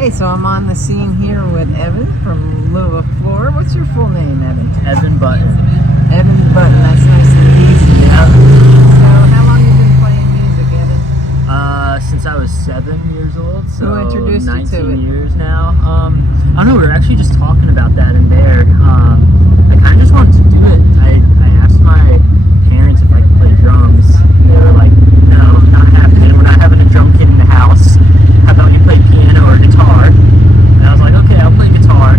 Hey, so I'm on the scene here with Evan from Lua Flora. What's your full name, Evan? Evan Button. Evan Button, that's nice and easy. Yeah. So how long have you been playing music, Evan? Since I was 7 years old, so Who introduced 19 you to it? years now. I don't know, we were actually just talking about that in there. I kind of just wanted to do it. I asked my parents if I could play drums. They were like, no, not happening. We're not having a drum kit in the house. How about you play piano or guitar? And I was like, okay, I'll play guitar.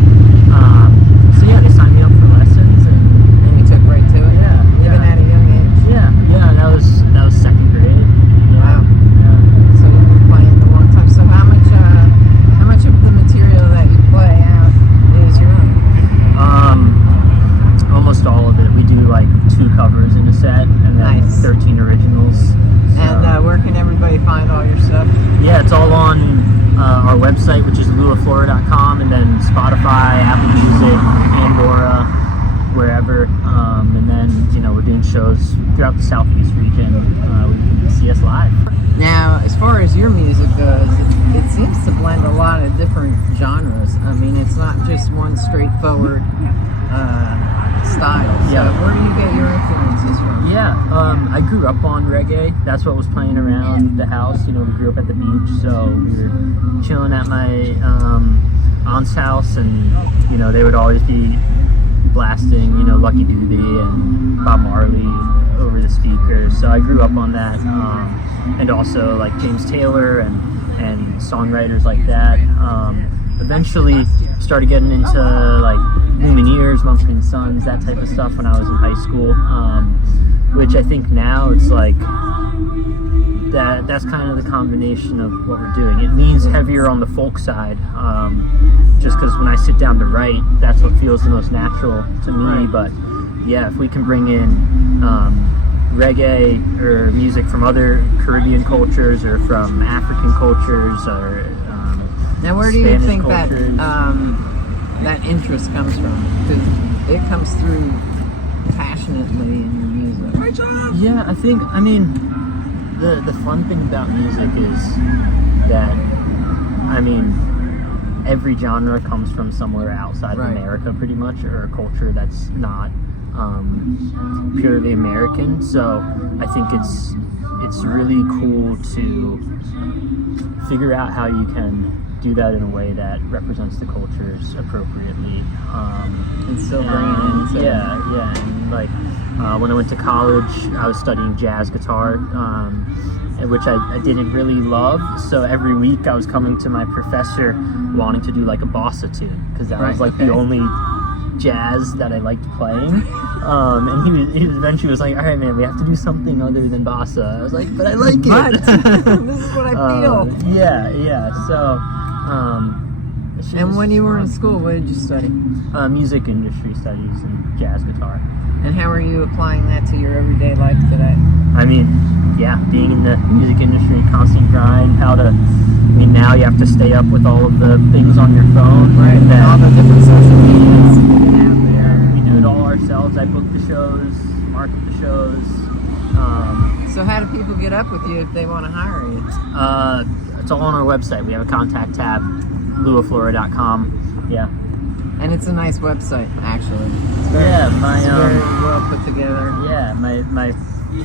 So yeah, they signed me up for lessons, And you took right to it? Yeah, Even yeah. at a young age? yeah, that was second grade. Wow. Yeah. So you've been playing a long time. So how much of the material that you play out is your own? Almost all of it. We do like 2 covers in a set, and then Nice. 13 originals. So, And where can everybody find all your stuff? yeah, it's all on our website, which is luaflora.com, and then Spotify, Apple Music, Pandora, wherever. And then we're doing shows throughout the Southeast region. Where you can see us live. Now, as far as your music goes, it seems to blend a lot of different genres. I mean, it's not just one straightforward style. So Yeah. where do you get your influences from? Yeah, I grew up on reggae. That's what was playing around the house. We grew up at the beach, so we were chilling at my aunt's house, and they would always be blasting, Lucky Dube and Bob Marley over the speakers. So I grew up on that, and also like James Taylor and songwriters like that. Eventually started getting into like Lumineers, Mumford & Sons, that type of stuff when I was in high school, which I think now it's like that's kind of the combination of what we're doing. It leans heavier on the folk side, just because when I sit down to write, that's what feels the most natural to me. But yeah, if we can bring in reggae or music from other Caribbean cultures or from African cultures or Now, where do you Spanish think cultures. that interest comes from? Because it comes through passionately in your music. Yeah, I mean, the fun thing about music is that, every genre comes from somewhere outside of America, pretty much, or a culture that's not purely American. So I think it's really cool to figure out how you can do that in a way that represents the cultures appropriately. And still bring it into Yeah, and like when I went to college, I was studying jazz guitar, which I didn't really love. So every week I was coming to my professor wanting to do like a bossa tune, because that was like the only jazz that I liked playing. And he eventually was like, all right, man, we have to do something other than bossa. I was like, but I like it. But this is what I feel. Yeah. So, And when you were in school, what did you study? Music industry studies and jazz guitar. And how are you applying that to your everyday life today? Being in the music industry, constant grind, now you have to stay up with all of the things on your phone. Right, and all the different social medias out there. We do it all ourselves. I book the shows, market the shows. So how do people get up with you if they want to hire you? It's all on our website. We have a contact tab, luaflora.com. Yeah. And it's a nice website, actually. It's very well put together. Yeah, my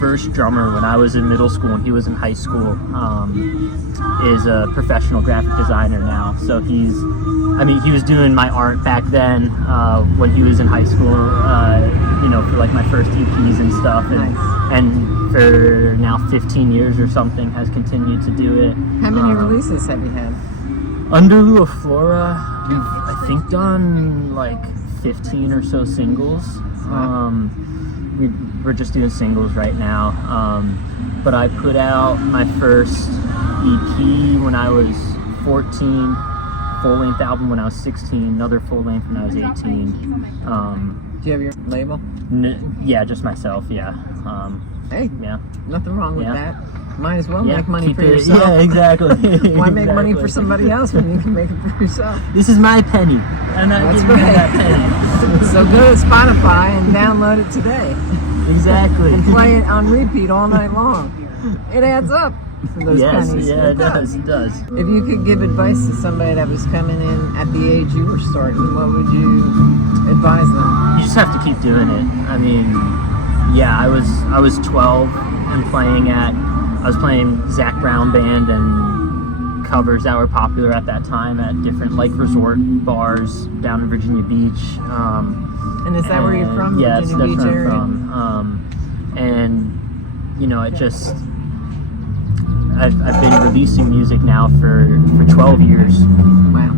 first drummer when I was in middle school and he was in high school is a professional graphic designer now. So he was doing my art back then when he was in high school, for like my first EPs and stuff. And for now 15 years or something has continued to do it. How many releases have you had? Under Lua Flora, we've, I think, done like 15 or so singles. We're just doing singles right now. But I put out my first EP when I was 14, full-length album when I was 16, another full-length when I was 18. Do you have your label? Yeah, just myself, yeah. Hey, yeah, nothing wrong with that. Might as well make money for it, yourself. Yeah, exactly. Why make money for somebody else when you can make it for yourself? This is my penny. I'm not That's giving you right. that penny. So go to Spotify and download it today. Exactly. And play it on repeat all night long. It adds up. Those Yes, pennies. yeah, it does. It does. If you could give advice to somebody that was coming in at the age you were starting, what would you advise them? You just have to keep doing it. I mean, yeah, I was 12 and I was playing Zac Brown Band and covers that were popular at that time at different like resort bars down in Virginia Beach. And is that where you're from? Yeah, Virginia that's Beach where area? I'm from. And you know, it just I've been releasing music now for 12 years. Wow.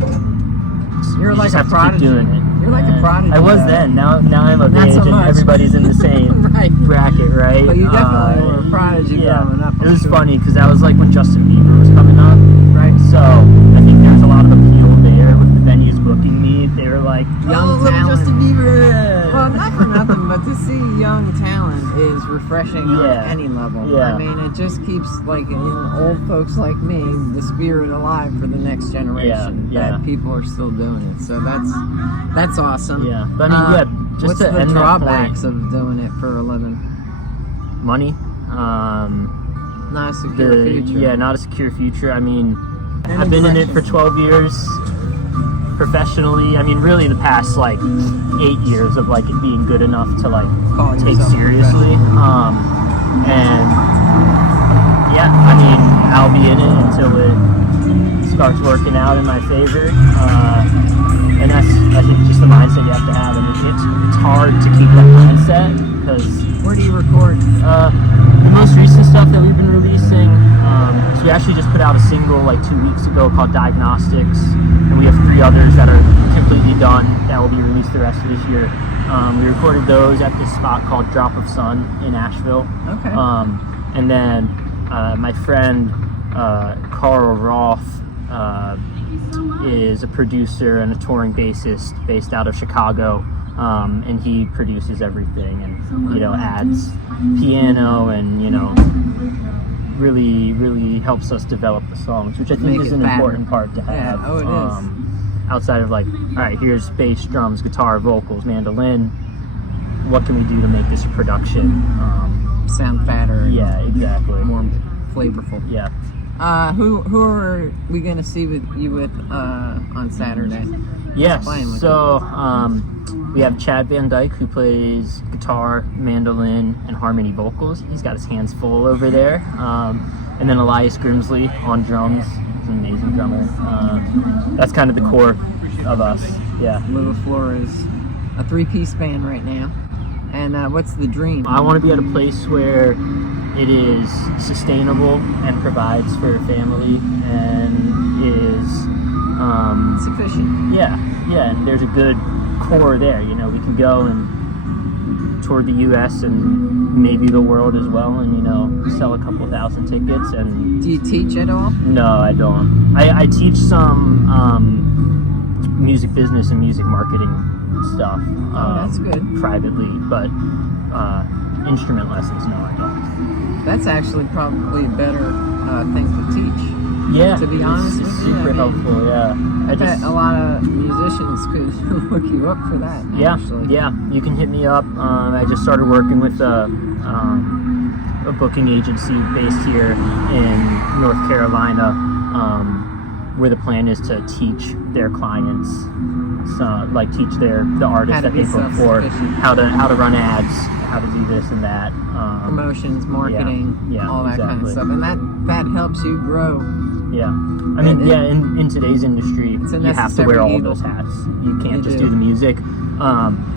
You're You like just a have to keep prodigy. doing it. You're like a And prodigy. I was though. then. Now I'm of Not age so and much. everybody's in the same Right. bracket, right? But you definitely were a prodigy yeah. growing up. It I'm was sure. funny because that was like when Justin Bieber was coming up. Right. So I think there was a lot of appeal there with the venues booking me. They were like, Young "Oh, look, talent." Justin Bieber." Well, not for nothing, but to see young talent is refreshing Yeah. on any level. Yeah. I mean, it just keeps, like, in old folks like me, the spirit alive for the next generation. Yeah, yeah. That people are still doing it. So that's awesome. Yeah, but I mean, yeah, just what's to the end that drawbacks point, of doing it for a living? money. Not a secure future. Yeah, not a secure future. I mean, Any I've been in it for direction. 12 years professionally. I mean, really the past like 8 years of like it being good enough to like Call take yourself seriously. And yeah, I mean, I'll be in it until it starts working out in my favor. And that's, I think, just the mindset you have to have. And it's hard to keep that mindset because Where do you record? the most recent stuff that we've been releasing, so we actually just put out a single like 2 weeks ago called Diagnostics, and we have 3 others that are completely done that will be released the rest of this year. We recorded those at this spot called Drop of Sun in Asheville. Okay. And then my friend Carl Roth is a producer and a touring bassist based out of Chicago. And he produces everything and, you know, adds piano and, you know, really helps us develop the songs, which I think Make is it an better. important part to Yeah, have. oh, it is. Outside of like, all right, here's bass, drums, guitar, vocals, mandolin. What can we do to make this a production? Sound fatter. and Yeah, exactly. More flavorful. Yeah. Who are we gonna see with on Saturday? Yes. playing with So we have Chad Van Dyke, who plays guitar, mandolin, and harmony vocals. He's got his hands full over there. And then Elias Grimsley on drums. He's an amazing drummer. That's kind of the core of us. Yeah. Lua Flora is a 3-piece band right now. And what's the dream? I want to be at a place where it is sustainable and provides for a family and is Sufficient. yeah, and there's a good core there. You know, we can go and tour the U.S. and maybe the world as well, and, you know, sell a couple thousand tickets. And Do you teach at all? no, I don't. I teach some music business and music marketing stuff. That's good. Privately, but instrument lessons, no, I don't. That's actually probably a better thing to teach. Yeah, To be honest it's with you, super I mean, helpful. Yeah, I bet a lot of musicians could look you up for that. Yeah, Actually. yeah, you can hit me up. I just started working with a booking agency based here in North Carolina, where the plan is to teach their clients, like teach the artists How to that they be book for self-sufficient. how to run ads, how to do this and that. Promotions, marketing, yeah, all that kind of exactly. stuff, and that helps you grow. Yeah, I mean, yeah, in today's industry, It's a you have to wear necessary all evil. those hats. You can't You just do. do the music,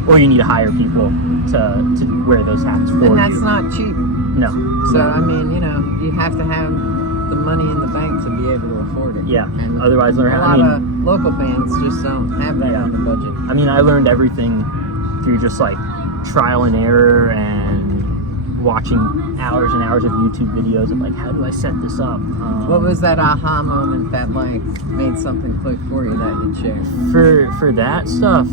or you need to hire people to wear those hats for And that's you. not cheap. No. So, no. I mean, you know, you have to have the money in the bank to be able to afford it. Yeah. And Otherwise, a they're. lot I mean, of local bands just don't have that Yeah. in the budget. I mean, I learned everything through just like trial and error and watching hours and hours of YouTube videos of like, how do I set this up? What was that aha moment that like made something click for you that you'd share? For that stuff?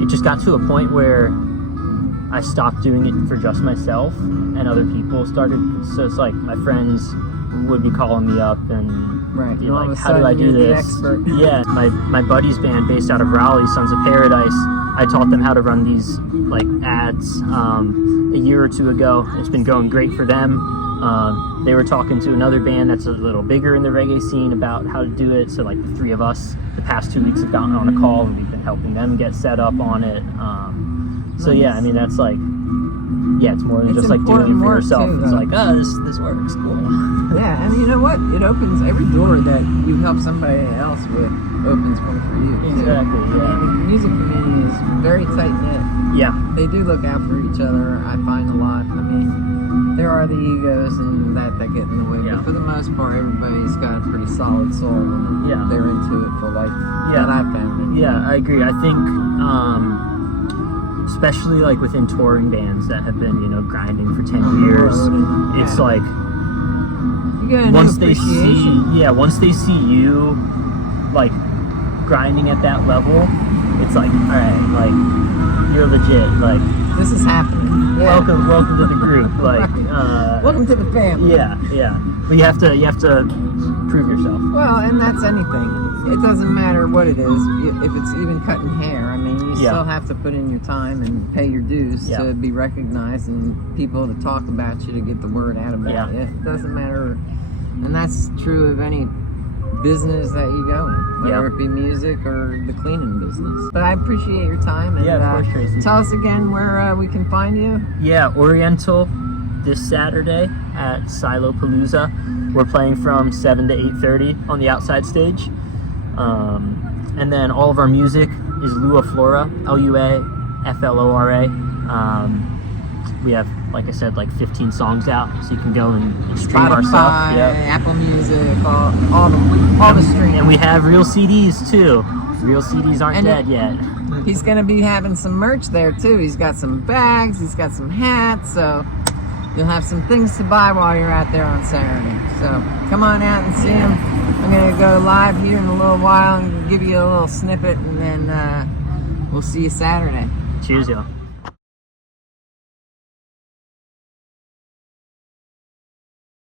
It just got to a point where I stopped doing it for just myself, and other people started. So it's like my friends would be calling me up and Right. be All of like, a "How do I sudden do you're the this?" expert. Yeah, my buddy's band based out of Raleigh, Sons of Paradise. I taught them how to run these like ads a year or two ago. It's been going great for them. They were talking to another band that's a little bigger in the reggae scene about how to do it. So like the three of us, the past 2 weeks have gotten on a call and we've been helping them get set up on it. So yeah, I mean that's like, yeah, it's more than just like doing it for yourself. Too, it's like, oh, this works, cool. Yeah, and you know what? It opens every door that you help somebody else with, opens one for you. Exactly, too. yeah. The music community is very tight knit. Yeah. They do look out for each other, I find a lot. I mean, there are the egos and that get in the way, Yeah. but for the most part, everybody's got a pretty solid soul and Yeah. they're into it for life. Yeah. That I found it. Yeah, I agree. I think, especially like within touring bands that have been, you know, grinding for 10 years, it's Yeah. like You get a once new they see, appreciation. once they see you like grinding at that level, it's like, all right, like you're legit. Like This is happening. Yeah. welcome to the group. Like, Welcome to the family. yeah. But you have to prove yourself. Well, and that's anything. It doesn't matter what it is. If it's even cutting hair, I mean, you Yeah. still have to put in your time and pay your dues Yeah. to be recognized and people to talk about you, to get the word out about Yeah. you. It doesn't matter. And that's true of any business that you go in, whether Yeah. it be music or the cleaning business. But I appreciate your time. And, Yeah, of course, Tracy. tell us again where we can find you. Yeah, Oriental this Saturday at SilosPalooza. We're playing from 7 to 8:30 on the outside stage. And then all of our music is Lua Flora, LuaFlora. We have, like I said, like 15 songs out, so you can go and stream our stuff. Spotify, Yep. Apple Music, all the streams. And we have real CDs too. Real CDs aren't And dead yet. He's going to be having some merch there too. He's got some bags, he's got some hats, so you'll have some things to buy while you're out there on Saturday. So come on out and see him. I'm going to go live here in a little while and give you a little snippet, and then we'll see you Saturday. Cheers, y'all.